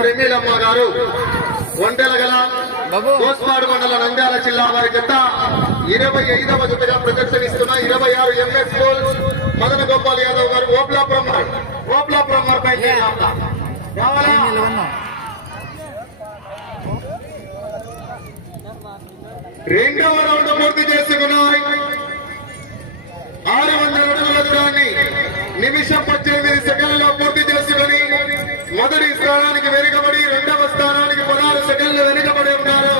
ప్రేమిలమ్మ గారు ఒంటెలగల కోస్పాడు మండల నంద్యాల జిల్లా వారి జత 25వ జతగా ప్రదర్శనిస్తున్న 26 ఎంఎస్ స్కూల్ మదన గోపాల్ యాదవ్ గారు ఓబ్లాపురం పై రెండవ రౌండ్ పూర్తి చేసుకున్నాయి. 600 అడుగుల దూరాన్ని నిమిషం 18 సెకండ్లలో పూర్తి చేసుకుని మొదటి స్థానానికి వెనుకబడి రెండవ స్థానానికి 16 సెకండ్లు వెనుకబడి ఉన్నారు.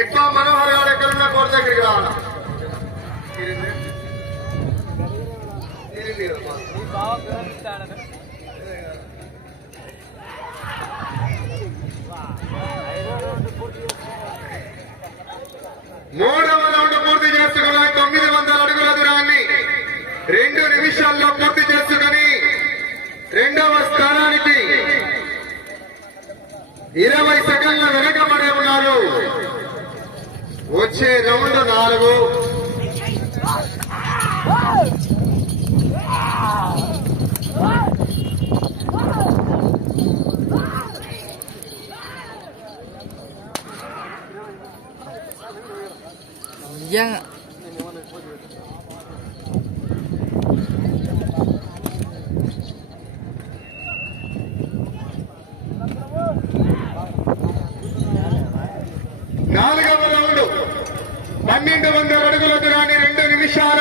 ఇట్లా మనోహర్ గారు ఎక్కడున్నా కోర్టు దగ్గరికి రావాలా? మూడవ రౌండ్ పూర్తి చేసుకున్న 900 అడుగుల దూరాన్ని 2 నిమిషాల్లో పూర్తి చేసుకుని రెండవ స్థానానికి 20 సెకండ్ల వెనకబడే ఉన్నారు. వచ్చే రౌండ్ 4. Yang 4వ రౌండ్ 1200 అడుగుల దూరాన్ని 2 నిమిషాల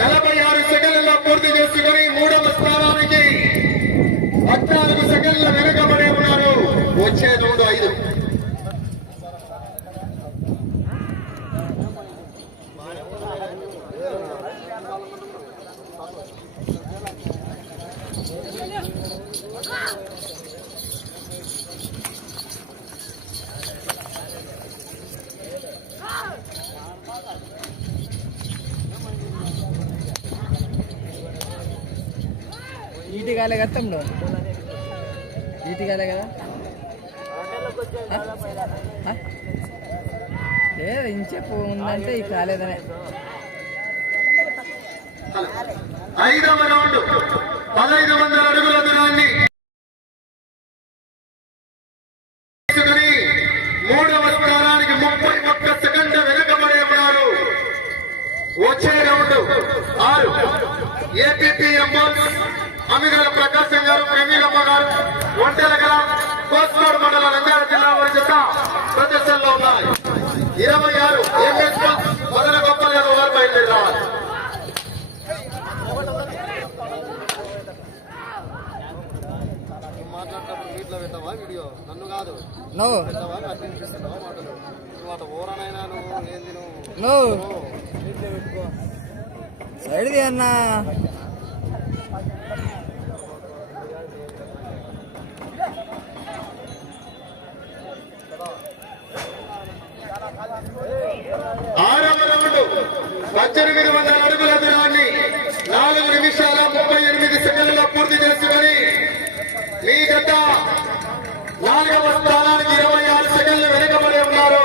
46 సెకండ్లలో పూర్తి చేసుకుని మూడవ స్థానానికి 14 సెకండ్ల వెనుకబడే ఉన్నారు. వచ్చే రౌండ్ 5. ఈటి కాలే కదా తమ్ముడు, ఈటి కాలే కదా లేదు ఇంచెప్పు ఉందంటే ఈ కాలేదనే. 5వ రౌండ్ 1500 అడుగుల దూరాన్ని మూడవ స్థానానికి 31 సెకండ్ వెనుకబడే ఉన్నారు. వచ్చే రౌండ్ 6. ఏపీపీ ఎంబోల్స్ అమిగల ప్రకాశం గారు, ప్రేమిలమ్మ గారు, ఒంటెలగల కోస్కోడ్ మండల నంద్యాల జిల్లా వారి జత ప్రదర్శనలో ఉన్నాయి. 26 ఎంఎస్ మదన గోపాల్ యాదవ్ గారు బయలుదేరి రావాలి. మాట్లాడేటప్పుడు వీటిలో పెట్టవా వీడియో? నన్ను కాదు, నువ్వు పెట్టవా? అట్లా వినిపిస్తున్నావా మాటలు? నువ్వు అటు ఓరనైనా నువ్వు ఏంది నువ్వు సైడ్ది అన్నా. ఆరవ రౌండ్ 1800 అడుగుల దూరాన్ని 4 నిమిషాల 38 సెకండ్లలో పూర్తి చేసుకుని మీ జత 4వ స్థానానికి 26 సెకండ్లు వెనుకబడి ఉన్నారు.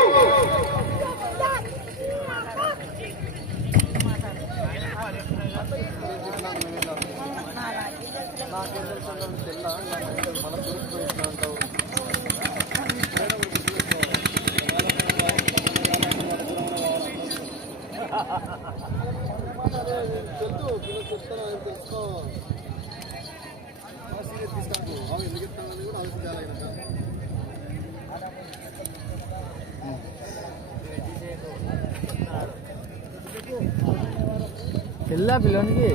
పిల్ల పిల్లనికి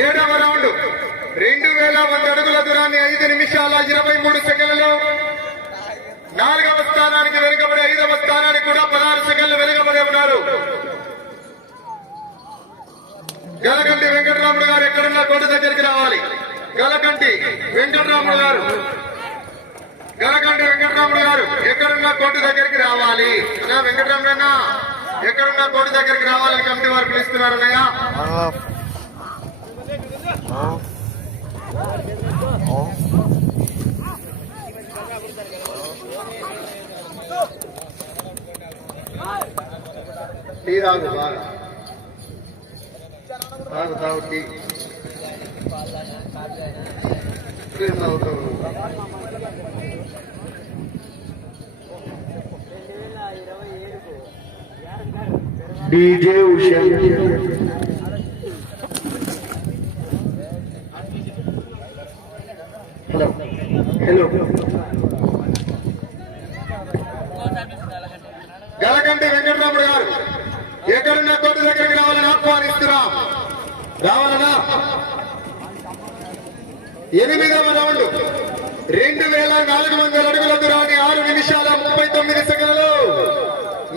7వ రౌండ్ 2100 అడుగుల దూరాన్ని 5 నిమిషాల 23 సెకండ్లలో 4వ స్థానానికి వెనుకబడి 5వ స్థానానికి కూడా 16 సెకండ్లు వెనుకబడి ఉన్నారు. గలకంటి వెంకటరాముడు గారు ఎక్కడున్నా కోట దగ్గరికి రావాలి. గలకంటి వెంకటరాముడు గారు, గలకంటి వెంకటరాముడు గారు ఎక్కడున్నా కోట దగ్గరికి రావాలి. వెంకటరాముడు అన్న ఎక్కడున్నా కోట దగ్గరికి రావాలని కమిటీ వారు పిలుస్తున్నారు అన్నయ్య. టీ తాగు బాగా తాగు టీ తాగుతావు. DJ Usha hello hello Galaganti Venkataramudu గారు ఎక్కడున్న కోటి దగ్గరికి రావాలని ఆహ్వానిస్తున్నాం. రావాలనా? 8వ రౌండ్ 2400 అడుగుల దూరాన్ని 6 నిమిషాల 39 సెకండ్లు.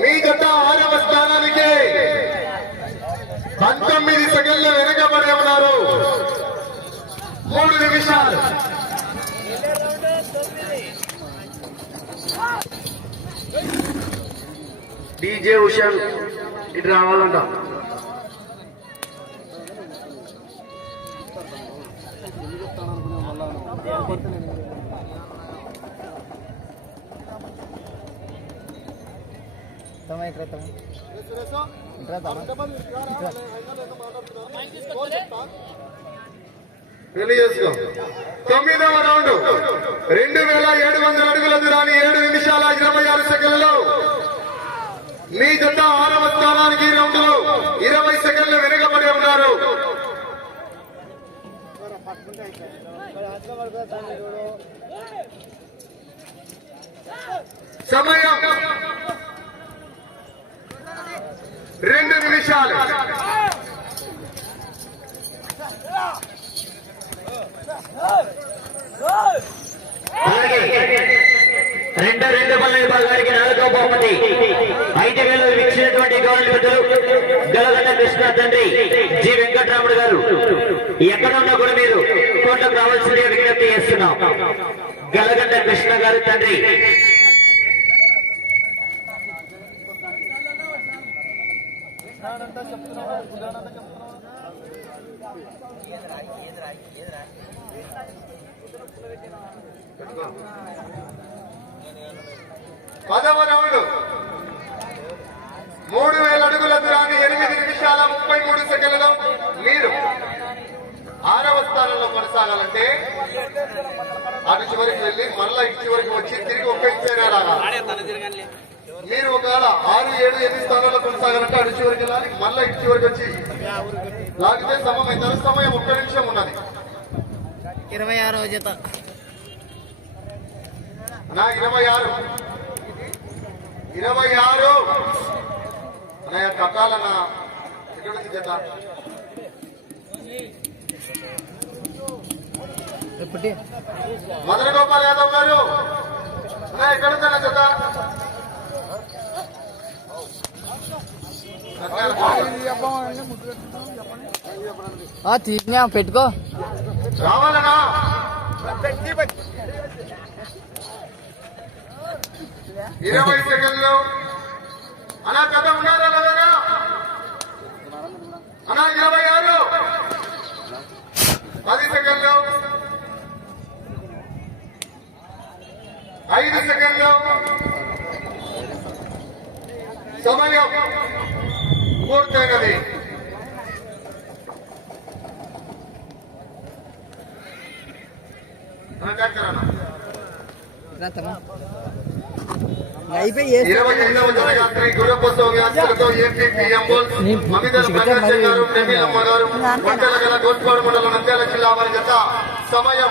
మీ జత 6వ స్థానానికి 19 సెకండ్లు వెనుకబడి ఉన్నారు. 3 నిమిషాలు. డీజే ఉషా ఇటు రావాలంట. పెళ్లి చేసుకో. 9వ రౌండ్ 2700 అడుగుల దూరాన్ని 7 నిమిషాల 26 సెకండ్లు. మీ జత 6వ స్థానానికి ఈ రౌండ్ లో 20 సెకండ్లు వెనుకబడి ఉన్నారు. సమయం 2 నిమిషాలు. రెండు పనుల విభాగానికి 4వ బహుమతి 5,000 ఇచ్చినటువంటి గవర్నమెంట్ పెద్దలు గలగంట కృష్ణ తండ్రి జి వెంకటరాముడు గారు ఎక్కడున్నా కూడా మీరు కోట్లకు రావాల్సిందిగా విజ్ఞప్తి చేస్తున్నాం. గలగంట కృష్ణ గారు తండ్రి. పదవ రౌండ్ 3000 అడుగుల దూరాన్ని 8 నిమిషాల 33 సెకండ్లలో. మీరు 6వ స్థానంలో కొనసాగాలంటే అటు చివరికి వెళ్ళి మళ్ళా ఇటు చివరికి వచ్చి తిరిగి ఒక్క ఇచ్చేనా మీరు ఒకవేళ 6, 7, 8 స్థానాల్లో కొనసాగాలంటే అటు చివరికి వెళ్ళాలి, మళ్ళా ఇటు చివరికి వచ్చి లాగితే సమయం. సమయం 1 నిమిషం ఉన్నది. 26వ జత నా 26 అన్నయ్య కట్టాలన్నా. ఎక్కడికి జత మదన గోపాల్ యాదవ్ గారు అన్నయ్య ఎక్కడుందన్న జత? తీసినా పెట్టుకో. రావాలనా? 20 సెకండ్లు. అన్నా కథ ఉన్నారా లేదా? అన్నా 26 10 సెకండ్లు. 5 సెకండ్లు. సమయం పూర్తయినది. అయిపోయి 25వ జనగాత్రి గుర్రపోత్సవ వ్యాఖ్యలతో ఏపీఎం మమిదల ప్రకాశం గారు, ప్రవీణమ్మ గారు, వంటల గల గోత్పాడు మండలం నంద్యాల జిల్లా వారి జత. సమయం